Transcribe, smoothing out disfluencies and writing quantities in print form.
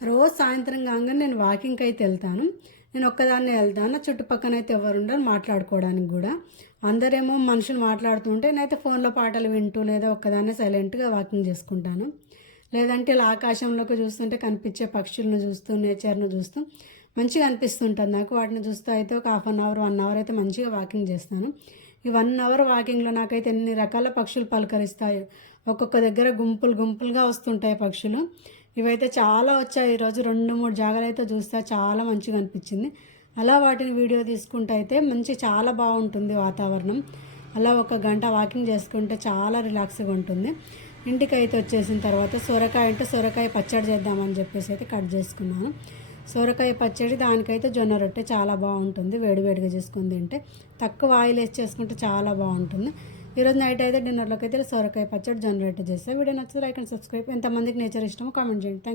రోజు సాయంత్రం కాగానే నేను వాకింగ్కి అయితే వెళ్తాను. నేను ఒక్కదాన్నే వెళ్తాను. చుట్టుపక్కన అయితే ఎవరు ఉండరు మాట్లాడుకోవడానికి కూడా. అందరేమో మనుషులు మాట్లాడుతుంటే నేనైతే ఫోన్లో పాటలు వింటూ లేదా ఒక్కదాన్నే సైలెంట్గా వాకింగ్ చేసుకుంటాను. లేదంటే ఇలా ఆకాశంలోకి చూస్తుంటే కనిపించే పక్షులను చూస్తూ నేచర్ను చూస్తూ మంచిగా అనిపిస్తుంటుంది నాకు. వాటిని చూస్తూ అయితే ఒక హాఫ్ అన్ అవర్ 1 అవర్ అయితే మంచిగా వాకింగ్ చేస్తాను. ఈ 1 అవర్ వాకింగ్లో నాకైతే ఎన్ని రకాల పక్షులు పలకరిస్తాయో. ఒక్కొక్క దగ్గర గుంపులు గుంపులుగా వస్తుంటాయి పక్షులు. ఇవైతే చాలా వచ్చాయి. ఈరోజు 2-3 జాగాలు అయితే చూస్తే చాలా మంచిగా అనిపించింది. అలా వాటిని వీడియో తీసుకుంటే అయితే చాలా బాగుంటుంది వాతావరణం. అలా 1 గంట వాకింగ్ చేసుకుంటే చాలా రిలాక్స్గా ఉంటుంది. ఇంటికి అయితే వచ్చేసిన తర్వాత సొరకాయ అంటే సొరకాయ పచ్చడి చేద్దామని చెప్పేసి అయితే కట్ చేసుకున్నాను. సొరకాయ పచ్చడి దానికైతే జొన్న రొట్టె చాలా బాగుంటుంది. వేడివేడిగా చేసుకుని తింటే తక్కువ ఆయిల్ వేసి చేసుకుంటే చాలా బాగుంటుంది. ఈరోజు నైట్ అయితే డిన్నర్లోకి అయితే సొరకాయ పచ్చడి జొన్న రొట్టె చేస్తాను. వీడియో నచ్చితే లైక్ అండ్ సబ్స్క్రైబ్. ఎంతమందికి నేచర్ ఇష్టమో కామెంట్ చేయండి. థ్యాంక్